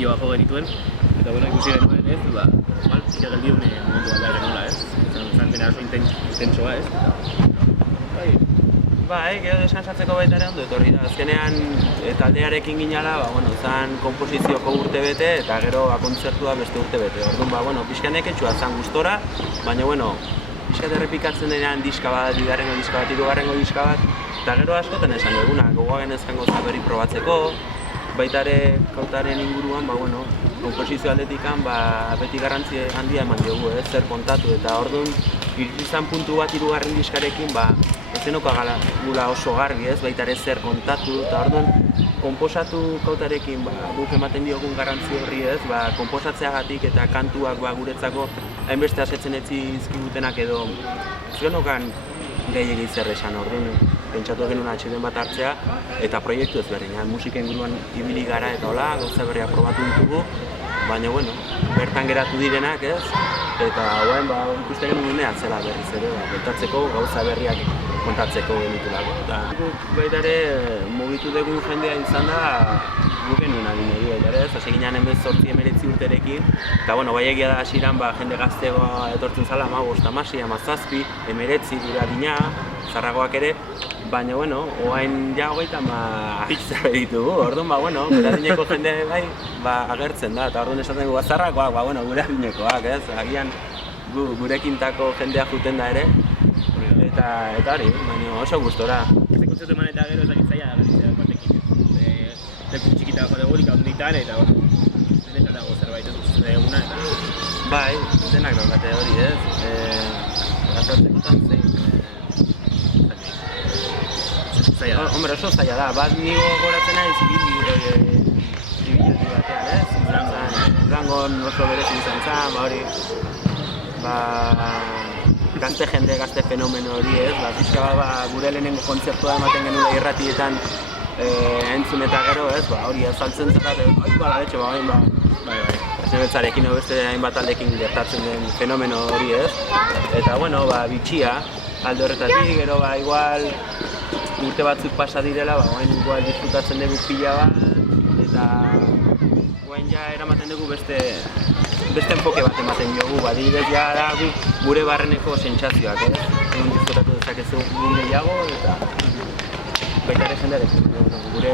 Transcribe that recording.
pilo bat jo genituen, eta bueno, ikusi genuen ez, igual, pila geldiun momentu bat da nola ez, zan dena oso intentsoa ez, Bai, gero deskansatzeko baita ere ondo etorri da. Azkenean taldearekin ginala, zan konposizioko urte bete eta gero kontzertua beste urte bete. Orduan, pixka neketxua zan gustora, baina, pixka errepikatzen denean diska bat, bigarrengo diska bat, hirugarrengo diska bat, eta gero askotan esan duguna, gogoa genezkan gauza berri probatzeko, baita ere kautaren inguruan, konposizio aldetikan, beti garrantzi handia eman diogu, zer kontatu, eta orduan, iritsi puntu bat hirugarren diskarekin, ez zenoko gula oso garbi ez, baita ere zer kontatu, eta orduan, konposatu kautarekin guk ematen diogun garrantzi horri ez, konposatzeagatik eta kantuak guretzako hainbeste asetzen etzizkigutenak edo ez genokan gehiegi zer esan, orduan, pentsatu genuen atxeden bat hartzea eta proiektu ezberdinak, musika inguruan ibili gara eta hola, gauza berriak probatu ditugu, baina, bertan geratu direnak ez, eta hauen ikusten genuen unea zela berriz ere, beltatzeko gauza berriak kontatzeko genitulako. Guk baita ere mugitu dugun jendea izan da guk genuen adin hori baita ere, hasi ginen 18-19 urterekin, eta bai egia da hasieran jende gaztegoa etortzen zala 15, 16, 17, 19 gure adina, zarragoak ere, baina, oain ja hogeita zerbait ditugu, orduan, gure adineko jende agertzen da, eta orduan esaten gu zarragoak, gure adinekoak, ez? Agian gurekintako jendea juten da ere, eta hori, baina oso gustora. Ze kontzertu eman eta gero ezakit zaila galitzea batekin. Leku txikita jode gurik handitan eta benetan dago zerbait ez gustatzen eguna eta... Bai, denak daukate hori ez. Gazatzekotan zein... Zaila da. Hombre, oso zaila da, bat nigo goratzen nahi zibiliotu batean ez. Durangon oso berezi izan zen, hori... Gazte jende, gazte fenomeno hori ez, pixka gure lehenengo kontzertua ematen genuen irratietan entzun eta gero ez, hori azaltzen zara, letxe, Zebeltzarekin beste hainbat aldekin gertatzen den fenomeno hori ez, eta bitxia, alde horretatik, gero igual urte batzuk pasa direla, oain igual disfrutatzen dugu pila bat, eta oain ja eramaten dugu beste enfoke bat ematen diogu, adibidez ja gure barreneko sentsazioak, ez? Egun disfrutatu dezakezu gehiago eta baita ere jendearekin, gure